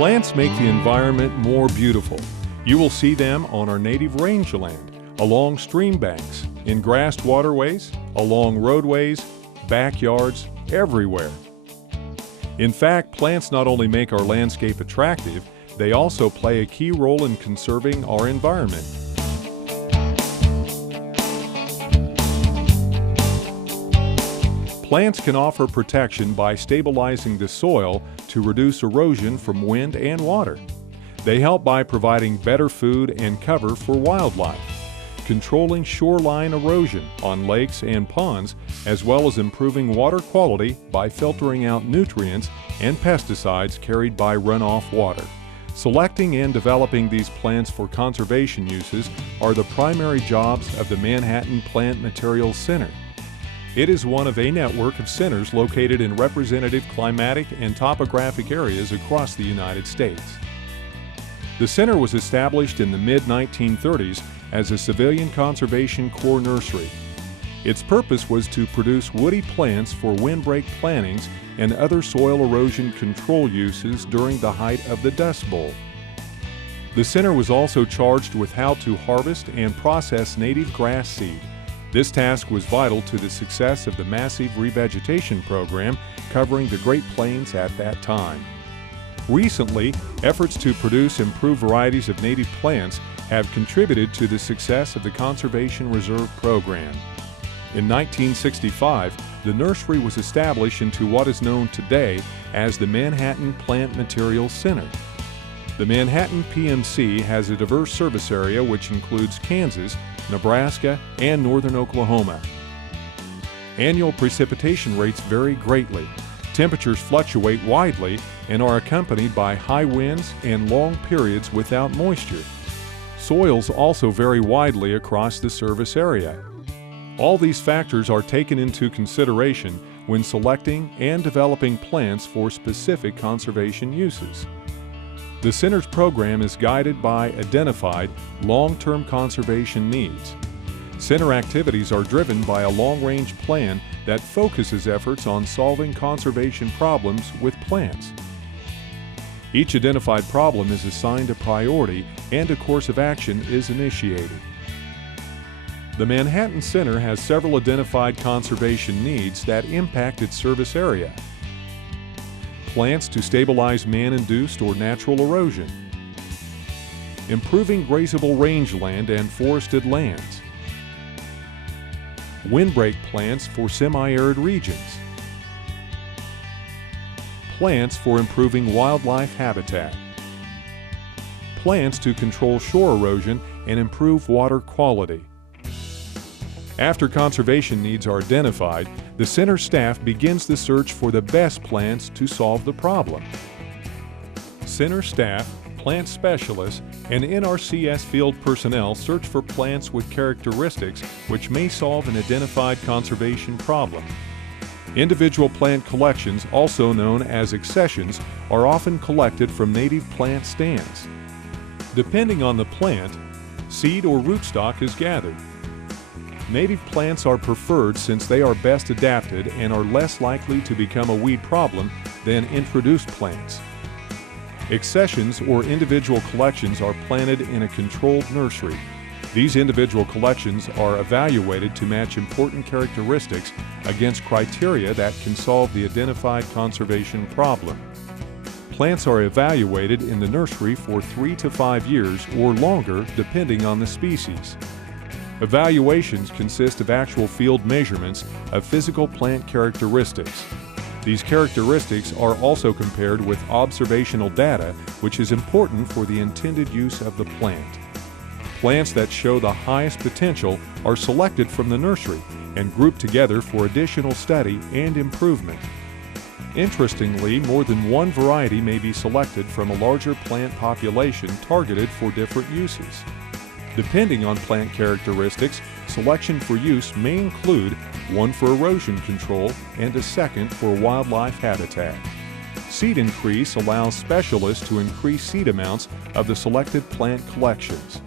Plants make the environment more beautiful. You will see them on our native rangeland, along stream banks, in grassed waterways, along roadways, backyards, everywhere. In fact, plants not only make our landscape attractive, they also play a key role in conserving our environment. Plants can offer protection by stabilizing the soil to reduce erosion from wind and water. They help by providing better food and cover for wildlife, controlling shoreline erosion on lakes and ponds, as well as improving water quality by filtering out nutrients and pesticides carried by runoff water. Selecting and developing these plants for conservation uses are the primary jobs of the Manhattan Plant Materials Center. It is one of a network of centers located in representative climatic and topographic areas across the United States. The center was established in the mid-1930s as a civilian conservation corps nursery. Its purpose was to produce woody plants for windbreak plantings and other soil erosion control uses during the height of the Dust Bowl. The center was also charged with how to harvest and process native grass seed. This task was vital to the success of the massive revegetation program covering the Great Plains at that time. Recently, efforts to produce improved varieties of native plants have contributed to the success of the Conservation Reserve Program. In 1965, the nursery was established into what is known today as the Manhattan Plant Materials Center. The Manhattan PMC has a diverse service area which includes Kansas, Nebraska, and northern Oklahoma. Annual precipitation rates vary greatly. Temperatures fluctuate widely and are accompanied by high winds and long periods without moisture. Soils also vary widely across the service area. All these factors are taken into consideration when selecting and developing plants for specific conservation uses. The center's program is guided by identified long-term conservation needs. Center activities are driven by a long-range plan that focuses efforts on solving conservation problems with plants. Each identified problem is assigned a priority and a course of action is initiated. The Manhattan Center has several identified conservation needs that impact its service area. Plants to stabilize man-induced or natural erosion. Improving grazable rangeland and forested lands. Windbreak plants for semi-arid regions. Plants for improving wildlife habitat. Plants to control shore erosion and improve water quality. After conservation needs are identified, the center staff begins the search for the best plants to solve the problem. Center staff, plant specialists, and NRCS field personnel search for plants with characteristics which may solve an identified conservation problem. Individual plant collections, also known as accessions, are often collected from native plant stands. Depending on the plant, seed or rootstock is gathered. Native plants are preferred since they are best adapted and are less likely to become a weed problem than introduced plants. Accessions or individual collections are planted in a controlled nursery. These individual collections are evaluated to match important characteristics against criteria that can solve the identified conservation problem. Plants are evaluated in the nursery for 3 to 5 years or longer depending on the species. Evaluations consist of actual field measurements of physical plant characteristics. These characteristics are also compared with observational data, which is important for the intended use of the plant. Plants that show the highest potential are selected from the nursery and grouped together for additional study and improvement. Interestingly, more than one variety may be selected from a larger plant population targeted for different uses. Depending on plant characteristics, selection for use may include one for erosion control and a second for wildlife habitat. Seed increase allows specialists to increase seed amounts of the selected plant collections.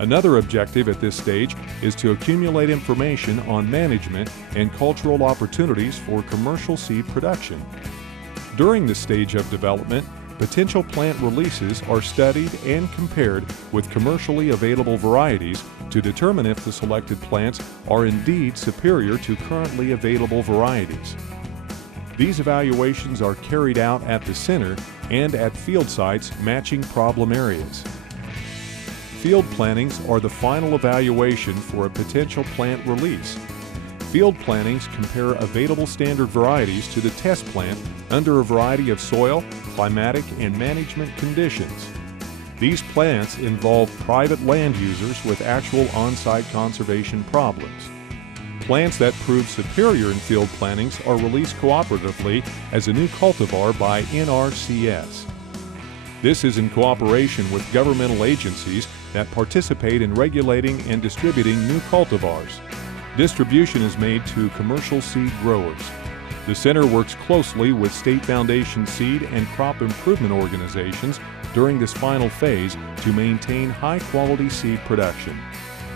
Another objective at this stage is to accumulate information on management and cultural opportunities for commercial seed production. During this stage of development, potential plant releases are studied and compared with commercially available varieties to determine if the selected plants are indeed superior to currently available varieties. These evaluations are carried out at the center and at field sites matching problem areas. Field plantings are the final evaluation for a potential plant release. Field plantings compare available standard varieties to the test plant under a variety of soil, climatic, and management conditions. These plants involve private land users with actual on-site conservation problems. Plants that prove superior in field plantings are released cooperatively as a new cultivar by NRCS. This is in cooperation with governmental agencies that participate in regulating and distributing new cultivars. Distribution is made to commercial seed growers. The center works closely with state foundation seed and crop improvement organizations during this final phase to maintain high-quality seed production.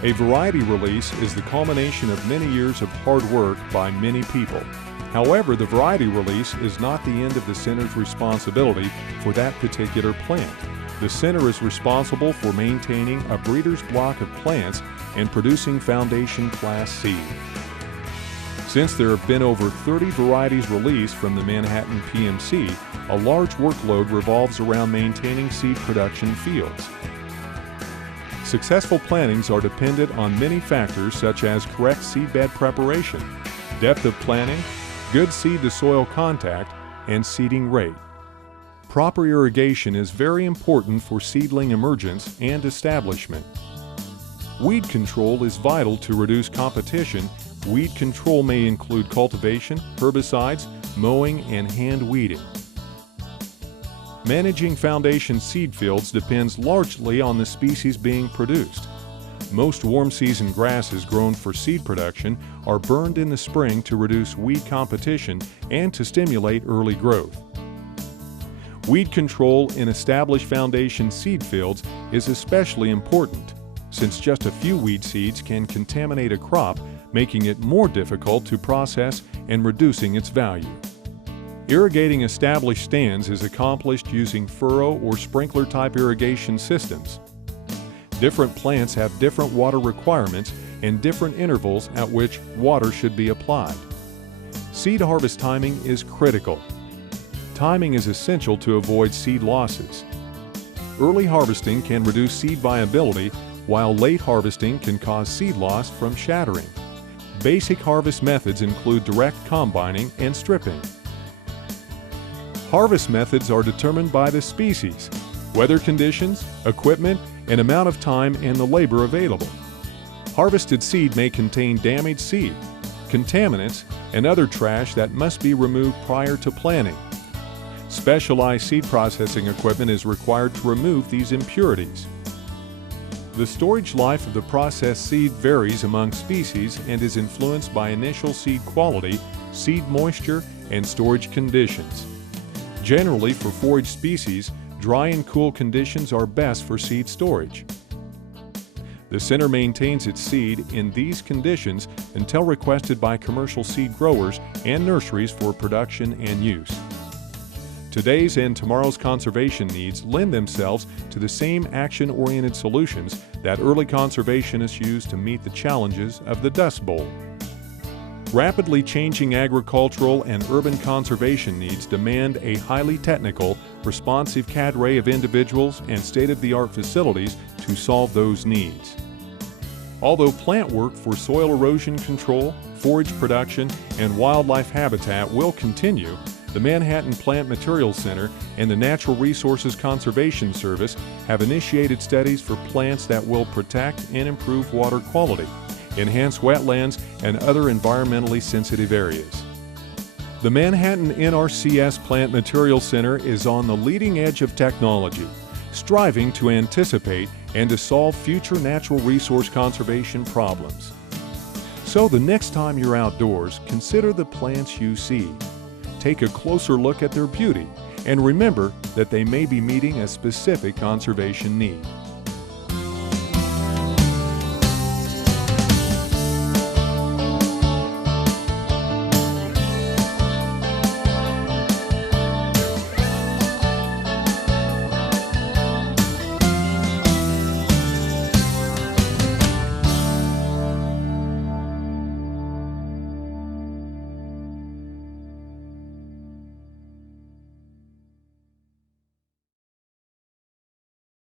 A variety release is the culmination of many years of hard work by many people. However, the variety release is not the end of the center's responsibility for that particular plant. The center is responsible for maintaining a breeder's block of plants and producing foundation class seed. Since there have been over 30 varieties released from the Manhattan PMC, a large workload revolves around maintaining seed production fields. Successful plantings are dependent on many factors such as correct seedbed preparation, depth of planting, good seed-to-soil contact, and seeding rate. Proper irrigation is very important for seedling emergence and establishment. Weed control is vital to reduce competition. Weed control may include cultivation, herbicides, mowing, and hand weeding. Managing foundation seed fields depends largely on the species being produced. Most warm-season grasses grown for seed production are burned in the spring to reduce weed competition and to stimulate early growth. Weed control in established foundation seed fields is especially important, since just a few weed seeds can contaminate a crop, making it more difficult to process and reducing its value. Irrigating established stands is accomplished using furrow or sprinkler type irrigation systems. Different plants have different water requirements and different intervals at which water should be applied. Seed harvest timing is critical. Timing is essential to avoid seed losses. Early harvesting can reduce seed viability, while late harvesting can cause seed loss from shattering. Basic harvest methods include direct combining and stripping. Harvest methods are determined by the species, weather conditions, equipment, and amount of time and the labor available. Harvested seed may contain damaged seed, contaminants, and other trash that must be removed prior to planting. Specialized seed processing equipment is required to remove these impurities. The storage life of the processed seed varies among species and is influenced by initial seed quality, seed moisture, and storage conditions. Generally, for forage species, dry and cool conditions are best for seed storage. The center maintains its seed in these conditions until requested by commercial seed growers and nurseries for production and use. Today's and tomorrow's conservation needs lend themselves to the same action-oriented solutions that early conservationists used to meet the challenges of the Dust Bowl. Rapidly changing agricultural and urban conservation needs demand a highly technical, responsive cadre of individuals and state-of-the-art facilities to solve those needs. Although plant work for soil erosion control, forage production, and wildlife habitat will continue, the Manhattan Plant Materials Center and the Natural Resources Conservation Service have initiated studies for plants that will protect and improve water quality, enhance wetlands, and other environmentally sensitive areas. The Manhattan NRCS Plant Materials Center is on the leading edge of technology, striving to anticipate and to solve future natural resource conservation problems. So the next time you're outdoors, consider the plants you see. Take a closer look at their beauty and remember that they may be meeting a specific conservation need.